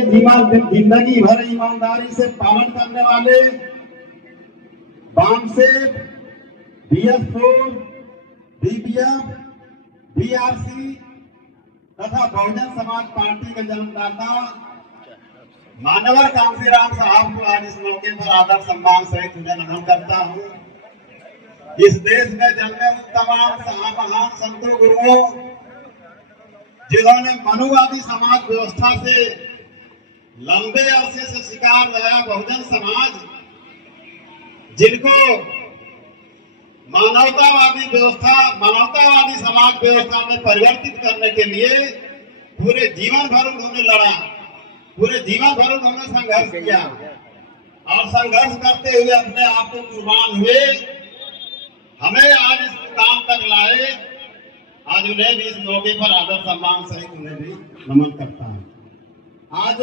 जिंदगी भर ईमानदारी से पालन करने वाले बामसेफ, BF4, BPF, BRC तथा बहुजन समाज पार्टी के जन्मदाता मानवर कांसीराम साहब को आज इस मौके पर आदर सम्मान सहित उन्हें नमन करता हूँ। इस देश में जन्मे उन तमाम महान संतों गुरुओं जिन्होंने मनुवादी समाज व्यवस्था से लंबे अरसे से शिकार रहा बहुजन समाज, जिनको मानवतावादी समाज व्यवस्था में परिवर्तित करने के लिए पूरे जीवन भर उन्होंने लड़ा, पूरे जीवन भर उन्होंने संघर्ष किया और संघर्ष करते हुए अपने आप को कुर्बान हुए, हमें आज इस मुकाम तक लाए। आज उन्हें भी इस मौके पर आदर सम्मान सहित उन्हें भी नमन करता हूँ। आज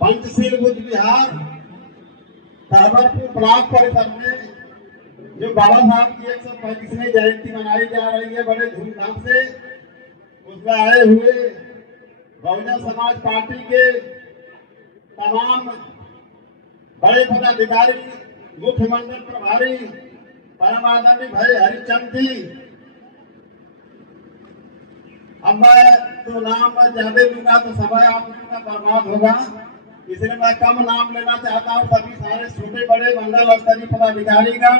पंचशील बुद्ध विहार कहबरपुर ब्लॉक परिसर में जो बाबा साहब की 135वीं जयंती मनाई जा रही है बड़े धूमधाम से, उसमें आए हुए बहुजन समाज पार्टी के तमाम बड़े पदाधिकारी, मुख्य मंडल प्रभारी परम आदरणीय भाई हरिचंद जी, अब मैं तो नाम ज्यादा लूंगा तो समय आप लोगों का बर्बाद होगा, इसलिए मैं कम नाम लेना चाहता हूँ। सभी सारे छोटे बड़े मंडल स्तरीय पदाधिकारीगण,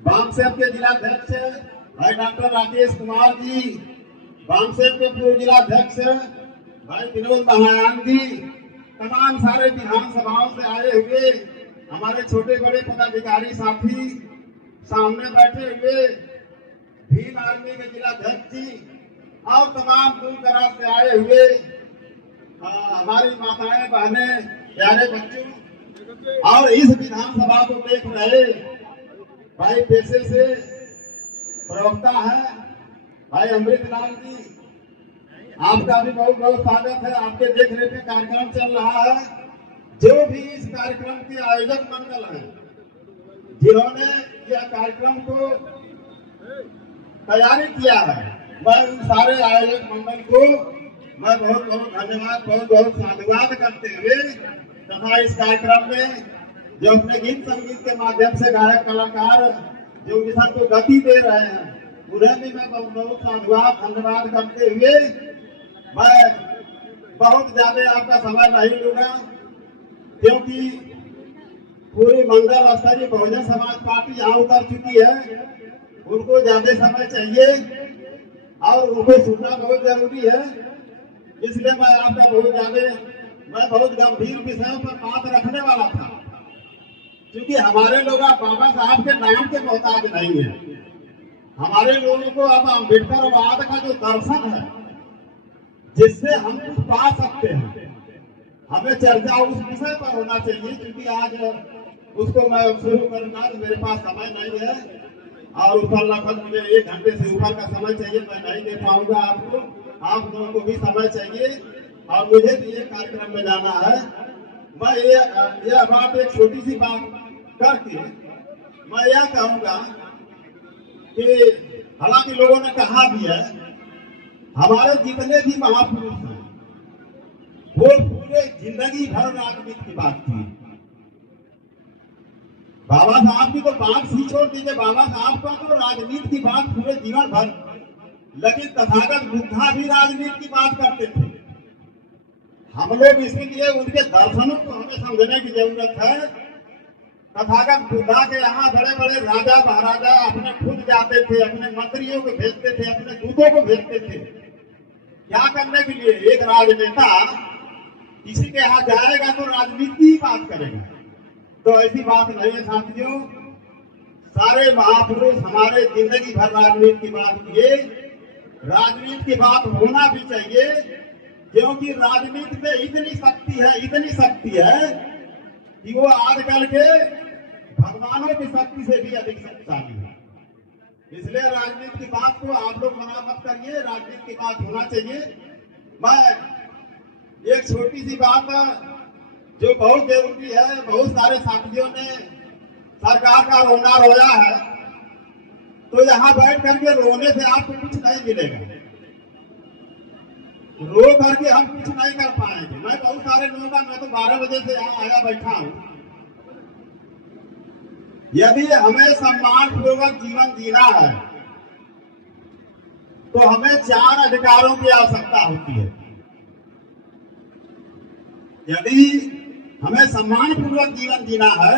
बामसेफ के जिलाध्यक्ष भाई डॉक्टर राकेश कुमार जी, बामसेफ के पूर्व जिलाध्यक्ष भाई विनोद महायान जी, तमाम सारे विधानसभाओं से आए हुए हमारे छोटे बड़े पदाधिकारी साथी, सामने बैठे हुए भीम आर्मी के जिलाध्यक्ष जी और तमाम दूर दराज से आए हुए हमारी माताएं, बहनें, प्यारे बच्चों और इस विधानसभा को देख रहे भाई पेशे से प्रवक्ता है भाई अमृतलाल जी, आपका भी बहुत बहुत स्वागत है। आपके देख रेख में कार्यक्रम चल रहा है। जो भी इस कार्यक्रम के आयोजक मंडल हैं, जिन्होंने यह कार्यक्रम को तैयारी किया है, मैं उन सारे आयोजक मंडल को मैं बहुत बहुत धन्यवाद, बहुत बहुत साधुवाद करते हुए तथा इस कार्यक्रम में जो अपने गीत संगीत के माध्यम से गायक कलाकार जो मिशन को गति दे रहे हैं, उन्हें भी मैं बहुत बहुत साधुवाद धन्यवाद करते हुए मैं बहुत ज्यादा आपका समय नहीं लूंगा, क्योंकि पूरी मंडल स्तरीय बहुजन समाज पार्टी यहाँ उतर चुकी है। उनको ज्यादा समय चाहिए और उनको सुनना बहुत जरूरी है, इसलिए मैं आपका मैं बहुत गंभीर विषयों पर बात रखने वाला था, क्योंकि हमारे लोग अब बाबा साहब के नाम के मोहताज नहीं है। हमारे लोगों को अब अम्बेडकरवाद का जो दर्शन है, जिससे हम कुछ पा सकते हैं, हमें चर्चा उस विषय पर होना चाहिए। क्योंकि आज उसको मैं शुरू करूंगा तो मेरे पास समय नहीं है और ऊपर लगभग मुझे 1 घंटे से ऊपर का समय चाहिए, मैं नहीं दे पाऊंगा आपको, आप लोगों को भी समय चाहिए और मुझे भी ये कार्यक्रम में जाना है। मैं ये बात एक छोटी सी बात करके मैं यह कहूंगा कि हालांकि लोगों ने कहा भी है, हमारे जितने भी महापुरुष हैं वो पूरे जिंदगी भर राजनीति की बात की। बाबा साहब की तो बात ही छोड़ दीजिए, बाबा साहब का तो राजनीति की बात पूरे जीवन भर, लेकिन तथागत बुद्धा भी राजनीति की बात करते थे। हम लोग इसीलिए उनके दर्शनों को हमें समझने की जरूरत है। तथागत बुद्धा के यहाँ बड़े बड़े राजा महाराजा अपने खुद जाते थे, अपने मंत्रियों को भेजते थे, अपने दूतों को भेजते थे, क्या करने के लिए? एक राजनेता किसी के यहाँ जाएगा तो राजनीति की बात करेगा, तो ऐसी बात नहीं है साथियों। सारे महापुरुष हमारे जिंदगी भर राजनीति की बात किए, राजनीति की बात होना भी चाहिए, क्योंकि राजनीति में इतनी शक्ति है कि वो आजकल के भगवानों की शक्ति से भी अधिक शक्तिशाली है। इसलिए राजनीति की बात को आप लोग मना मत करिए, राजनीति की बात होना चाहिए। मैं एक छोटी सी बात जो बहुत जरूरी है, बहुत सारे साथियों ने सरकार का रोना रोया है, तो यहाँ बैठ करके रोने से आपको कुछ नहीं मिलेगा। रो करके हम कुछ नहीं कर पाएंगे। मैं बहुत सारे लोगों का, मैं तो 12 बजे से यहाँ आया बैठा हूँ। यदि हमें सम्मान पूर्वक जीवन जीना है तो हमें 4 अधिकारों की आवश्यकता होती है। यदि हमें सम्मान पूर्वक जीवन जीना है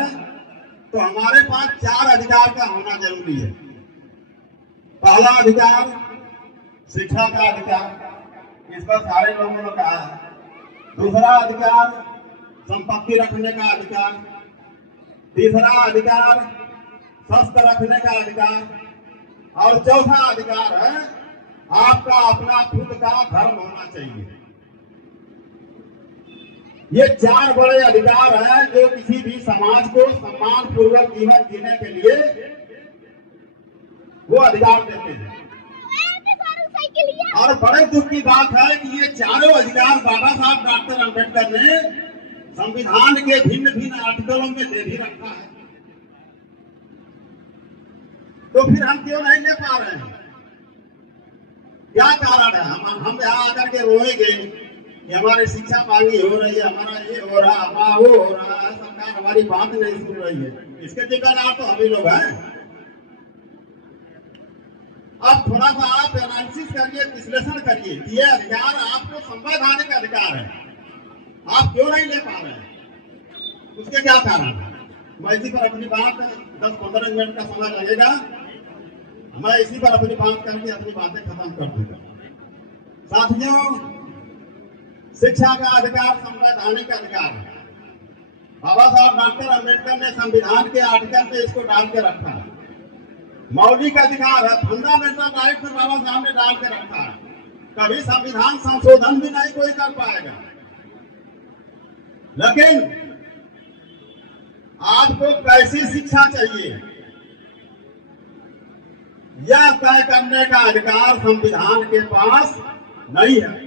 तो हमारे पास 4 अधिकार का होना जरूरी है। पहला अधिकार शिक्षा का अधिकार, इस पर सारे लोगों ने कहा है। दूसरा अधिकार संपत्ति रखने का अधिकार। तीसरा अधिकार स्वस्थ रखने का अधिकार। और चौथा अधिकार है आपका अपना खुद का धर्म होना चाहिए। ये 4 बड़े अधिकार हैं जो किसी भी समाज को सम्मान पूर्वक जीवन जीने के लिए वो अधिकार देते हैं। और बड़े दुख की बात है कि ये चारों अधिकार बाबा साहब डॉक्टर अम्बेडकर ने संविधान के भिन्न भिन्न आर्टिकलों में दे भी रखा है। तो फिर हम क्यों नहीं ले पा रहे हैं? क्या कारण है? हम यहाँ आकर के रोएंगे कि हमारी शिक्षा मांगी हो रही है, हमारा ये हो रहा, हमारा वो हो रहा है, सरकार हमारी बात नहीं सुन रही है। इसके जिम्मेदार तो हम ही लोग हैं। अब थोड़ा सा आप एनालिसिस करिए, विश्लेषण करिए कि ये अधिकार आपको संवैधानिक अधिकार है, आप क्यों नहीं ले पा रहे हैं? उसके क्या कारण है? मैं इसी पर अपनी बात 10-15 मिनट का समय लगेगा, मैं इसी पर अपनी बात करके अपनी बातें खत्म कर दूंगा। साथियों, शिक्षा का अधिकार संवैधानिक अधिकार है। बाबा साहब डॉक्टर अम्बेडकर ने संविधान के आर्टिकल पे इसको डाल के रखा है। मौलिक अधिकार है, फंडामेंटल राइट में बाबा साहब ने डाल के रखा है। कभी संविधान संशोधन भी नहीं कोई कर पाएगा। लेकिन आपको कैसी शिक्षा चाहिए यह तय करने का अधिकार संविधान के पास नहीं है।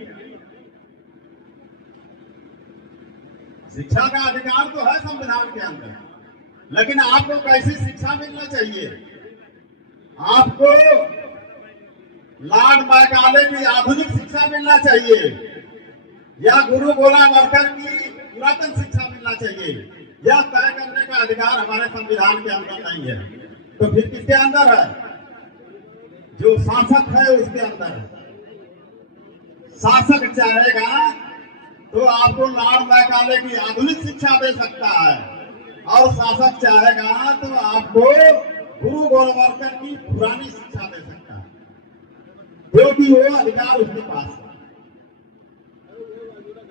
शिक्षा का अधिकार तो है संविधान के अंदर, लेकिन आपको कैसी शिक्षा मिलना चाहिए? आपको लॉर्ड मैकाले की आधुनिक शिक्षा मिलना चाहिए या गुरु गोलावरकर की पुरातन शिक्षा मिलना चाहिए? यह तय करने का अधिकार हमारे संविधान के अंदर नहीं है। तो फिर किसके अंदर है? जो शासक है उसके अंदर है। शासक चाहेगा तो आपको लॉर्ड मैकाले की आधुनिक शिक्षा दे सकता है, और शासक चाहेगा तो आपको गुरु गोलवलकर की पुरानी शिक्षा दे सकता है, क्योंकि वो अधिकार उसके पास है।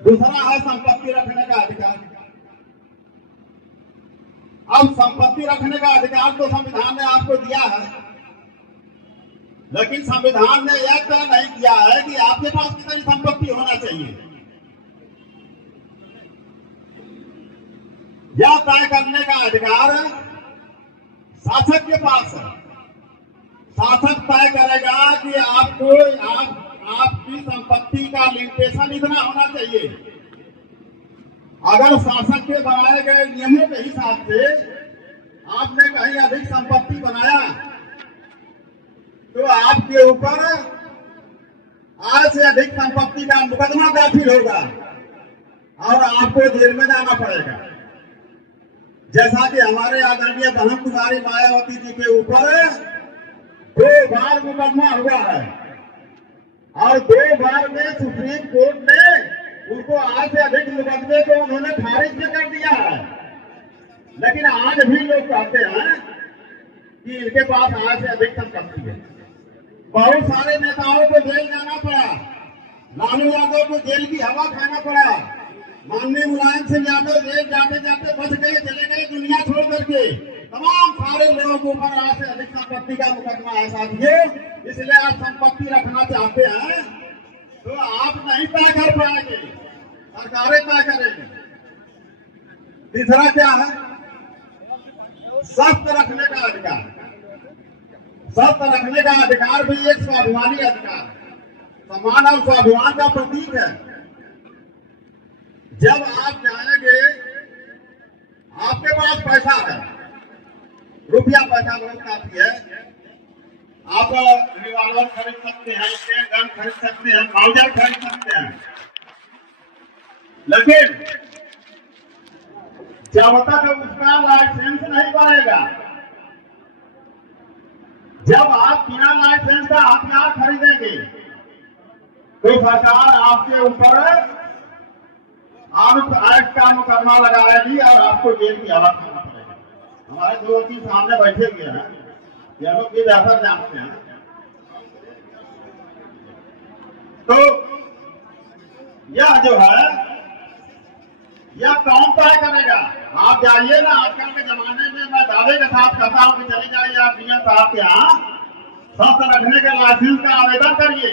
दूसरा है संपत्ति रखने का अधिकार। अब संपत्ति रखने का अधिकार तो संविधान ने आपको दिया है, लेकिन संविधान ने यह तय नहीं किया है कि आपके पास कितनी संपत्ति होना चाहिए। यह तय करने का अधिकार शासक के पास है। शासक तय करेगा कि आपको आपकी संपत्ति का लिमिटेशन इतना होना चाहिए। अगर शासक के बनाए गए नियमों के हिसाब से आपने कहीं अधिक संपत्ति बनाया तो आपके ऊपर आय से अधिक संपत्ति का मुकदमा दाखिल होगा और आपको जेल में जाना पड़ेगा। जैसा कि हमारे आदरणीय बहन कुमारी मायावती जी के ऊपर 2 बार मुकदमा हुआ है और 2 बार में सुप्रीम कोर्ट ने उनको आय से अधिक मुकदमे को उन्होंने खारिज भी कर दिया है। लेकिन आज भी लोग कहते हैं कि इनके पास आय से अधिक संपत्ति है। बहुत सारे नेताओं को जेल जाना पड़ा, लालू यादव को जेल की हवा खाना पड़ा, माननीय मुलायम सिंह यादव जेल जाते जाते बच गए, चले गए दुनिया छोड़ करके। तमाम सारे लोगों के ऊपर आय से अधिक संपत्ति का मुकदमा है साथियों। इसलिए आप संपत्ति रखना चाहते हैं तो आप नहीं तय कर पाएंगे, सरकारें तय करेंगी। तीसरा क्या है? स्वस्थ रखने का अधिकार। स्वस्थ रखने का अधिकार भी एक स्वाभिमानी अधिकार है, सम्मान और स्वाभिमान का प्रतीक है। जब आप जाएंगे, आपके पास पैसा है, रुपया पैसा बहुत काफी है, आप रिवॉल्वर खरीद सकते हैं, गन खरीद सकते हैं, माउजर खरीद सकते हैं, लेकिन जब तक उसका लाइसेंस नहीं बनेगा, जब आप बिना लाइसेंस का हथियार खरीदेंगे तो सरकार आपके ऊपर एक्ट का मुकदमा लगाएगी और आपको जेल की हालत करना पड़ेगा। हमारे जो की सामने बैठे हुए हैं, ये लोग भी बेहतर जानते हैं। तो यह जो है, यह कौन तय करेगा? आप जाइए ना, आजकल के जमाने में मैं दावे के साथ कहता हूं कि चले जाइए आप डीएम साहब के यहाँ, स्वस्थ रखने के लाइसेंस का आवेदन करिए,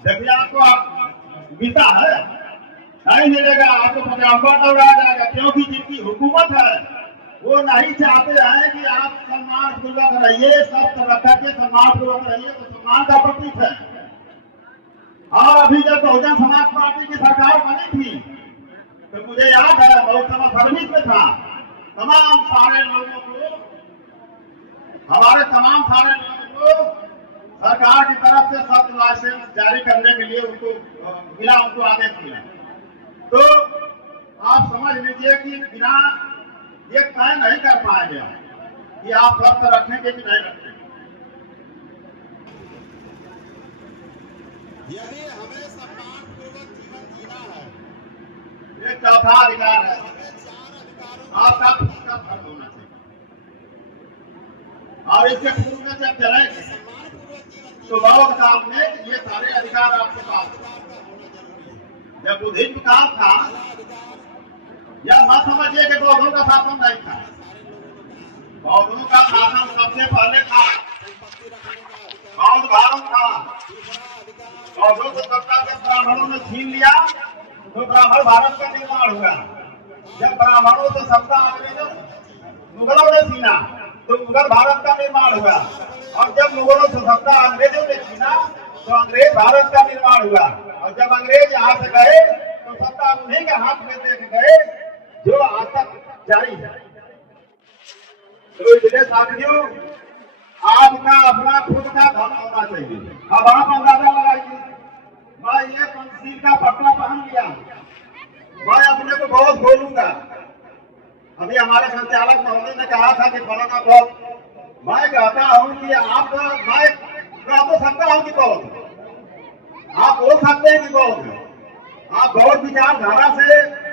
देखिए आपको मिलता है, नहीं मिलेगा आपको पटाखा दौड़ाया जाएगा, क्योंकि जिनकी हुकूमत है वो नहीं चाहते हैं कि आप सम्मान पूर्वक रहिए, सब रखा के सम्मान पूर्वक रहिए, तो सम्मान का प्रतीक है। और अभी जब बहुजन समाज पार्टी की सरकार बनी थी तो मुझे याद है, लोकसभा सर्विस में था, तमाम सारे लोगों को, हमारे तमाम सारे लोगों को सरकार की तरफ से सब लाइसेंस जारी करने के लिए उनको मिला, उनको आदेश मिला। तो आप समझ लीजिए कि बिना ये तय नहीं कर पाएंगे कि आप स्वस्थ रखेंगे कि नहीं रखेंगे। यही हमें सम्मानपूर्वक जीवन जीना है। एक चौथा अधिकार है, आपका खुद का फर्ज होना चाहिए, और इसके पूर्व में जब चलेंगे तो बहुत काम में ये सारे अधिकार आपके पास। जब बुद्धिज्म काल था, यह मत समझिए कि बौद्धों का शासन नहीं था, बौद्धों का शासन सबसे पहले था, बौद्ध भारत था। बौद्धों से सत्ता जब ब्राह्मणों ने छीन लिया तो ब्राह्मण भारत का निर्माण हुआ। जब ब्राह्मणों से सत्ता अंग्रेजों मुगलों ने छीना तो मुगल भारत का निर्माण हुआ, और जब मुगलों से सत्ता अंग्रेजों ने छीना तो अंग्रेज भारत का निर्माण हुआ, और जब अंग्रेज यहाँ से गए तो सत्ता उन्हीं के हाथ में दे गए जो आज तक जारी है। तो इसलिए साथियों, आपका अपना खुद का धन होना चाहिए। अब आप अंदाजा लगाइए, मैं ये पंचशील का पट्टा पहन लिया, मैं अपने को बहुत बोलूंगा। अभी हमारे संचालक महोदय ने कहा था कि फलाना बहुत, मैं कहता हूं कि आपका, मैं कह तो सकता हूं कि बहुत, आप बोल सकते हैं कि बहुत, आप बहुत विचारधारा से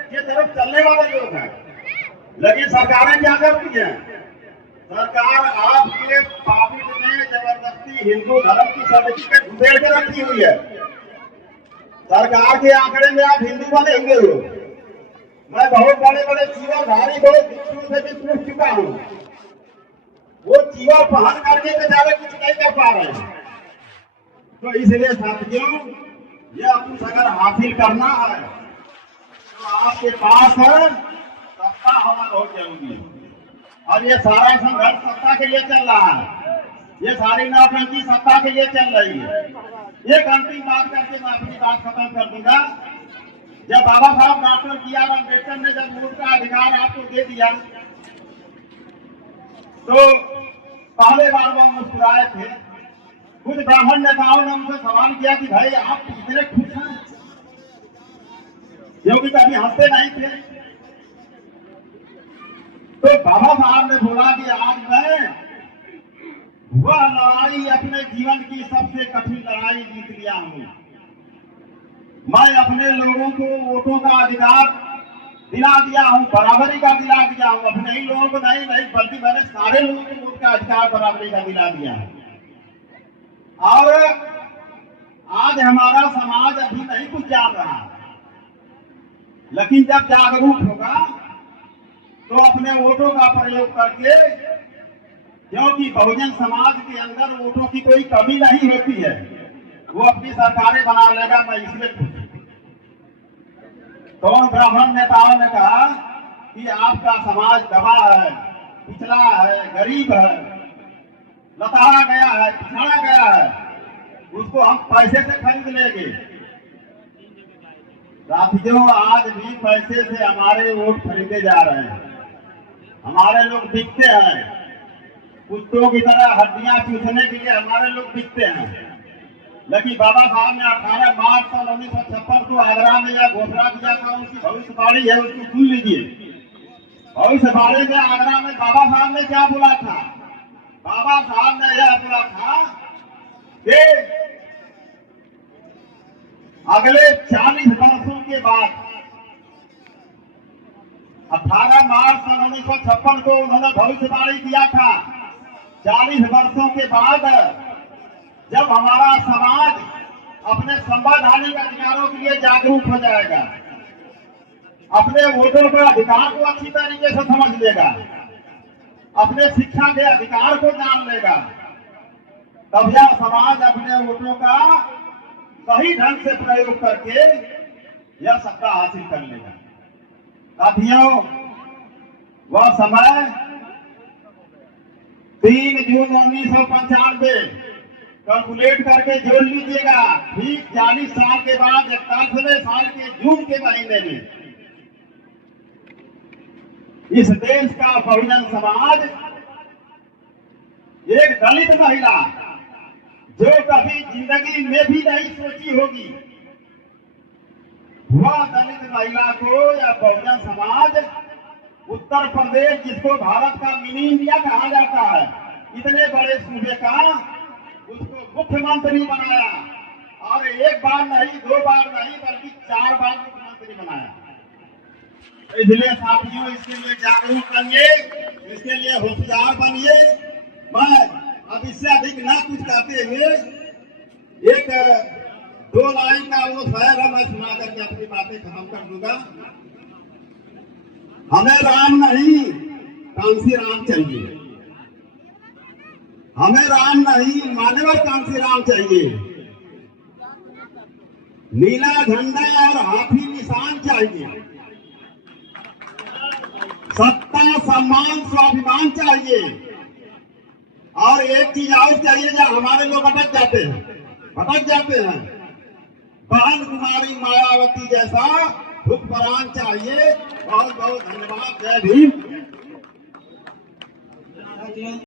ये तरफ चलने वाले लोग हैं, लेकिन सरकारें क्या करती हैं? सरकार आपके पार्लियामेंट में जबरदस्ती हिंदू धर्म की सर्टिफिकेट घुसेड़ के रखी हुई है। सरकार के आंकड़े में आप हिंदू बने हुए हो। मैं बहुत बड़े बड़े चीवरधारी बहुत भिक्षुओं से भी पूछ चुका हूँ, वो चीवर पहन करके बेचारे कुछ नहीं कर पा रहे हैं। तो इसलिए साथियों, यह कुछ अगर हासिल करना है तो आपके पास सत्ता होना बहुत जरूरी है, और ये सारा संघर्ष सत्ता के लिए चल रहा है, ये सारी नौटंकी सत्ता के लिए चल रही है। एक अंतिम बात करके मैं अपनी बात खत्म कर दूंगा। जब बाबा साहब डॉक्टर B.R. अम्बेडकर ने जब वोट का अधिकार आपको दे दिया तो पहले बार वो मुस्कुराए थे। कुछ ब्राह्मण नेताओं ने उनसे सवाल किया कि भाई आप इतने खुश हैं, क्योंकि कभी हंसते नहीं थे। तो बाबा साहब ने बोला कि आज मैं वह लड़ाई, अपने जीवन की सबसे कठिन लड़ाई जीत लिया हूं। मैं अपने लोगों को वोटों का अधिकार दिला दिया हूं, बराबरी का दिला दिया हूं। अपने ही लोगों को नहीं बल्कि मैंने सारे लोगों को वोट का अधिकार बराबरी का दिला दिया है। और आज हमारा समाज अभी नहीं कुछ जान रहा, लेकिन जब जागरूक होगा तो अपने वोटों का प्रयोग करके, क्योंकि बहुजन समाज के अंदर वोटों की कोई कमी नहीं होती है, वो अपनी सरकारें बना लेगा। मैं इसलिए खुश। तो ब्राह्मण नेताओं ने कहा कि आपका समाज दबा है, पिछड़ा है, गरीब है, लताड़ा गया है, पिछड़ा गया है, उसको हम पैसे से खरीद लेंगे। साथियों, आज भी पैसे से हमारे वोट खरीदे जा रहे हैं, हमारे लोग बिकते हैं। कुत्तों की तरह हड्डियां चूसने के लिए हमारे लोग बिकते हैं। लेकिन बाबा साहब ने 18 मार्च सन 1956 को आगरा में यह घोषणा किया था, उसकी भविष्यवाणी है, उसको सुन लीजिए। भविष्यवाणी में आगरा में बाबा साहब ने क्या बोला था? बाबा साहब ने यह बोला था कि अगले 40 वर्षों के बाद 18 मार्च सन 1956 को उन्होंने भविष्यवाणी किया था, 40 वर्षों के बाद जब हमारा समाज अपने संवैधानिक अधिकारों के लिए जागरूक हो जाएगा, अपने वोटों के अधिकार को अच्छी तरीके से समझ लेगा, अपने शिक्षा के अधिकार को जान लेगा, तब यह समाज अपने वोटों का सही ढंग से प्रयोग करके यह सत्ता हासिल कर लेगा। साथियों, वह समय 3 जून 1995 कैलकुलेट करके जोड़ लीजिएगा, ठीक 40 साल के बाद 41वें साल के जून के महीने में इस देश का बहुजन समाज, एक दलित महिला जो कभी जिंदगी में भी नहीं सोची होगी, वह दलित महिला को या बहुजन समाज उत्तर प्रदेश, जिसको भारत का मिनी इंडिया कहा जाता है, इतने बड़े सूबे का उसको मुख्यमंत्री बनाया, और एक बार नहीं, 2 बार नहीं, बल्कि 4 बार मुख्यमंत्री बनाया। इसलिए साथियों, इसके लिए जागरूक बनिए, इसके लिए होशियार बनिए। मैं अब इससे अधिक ना कुछ कहते हुए एक 2 लाइन का वो शायर है, मैं सुना करके अपनी बातें खत्म कर दूंगा। हमें राम नहीं, कांसी राम चाहिए। हमें राम नहीं, मानवर कांसी राम चाहिए। नीला झंडा और हाथी निशान चाहिए। सत्ता, सम्मान, स्वाभिमान चाहिए। और एक चीज और चाहिए, जो हमारे लोग भटक जाते हैं, बहन कुमारी मायावती जैसा हुक्मरान चाहिए। बहुत बहुत धन्यवाद। जय भीम।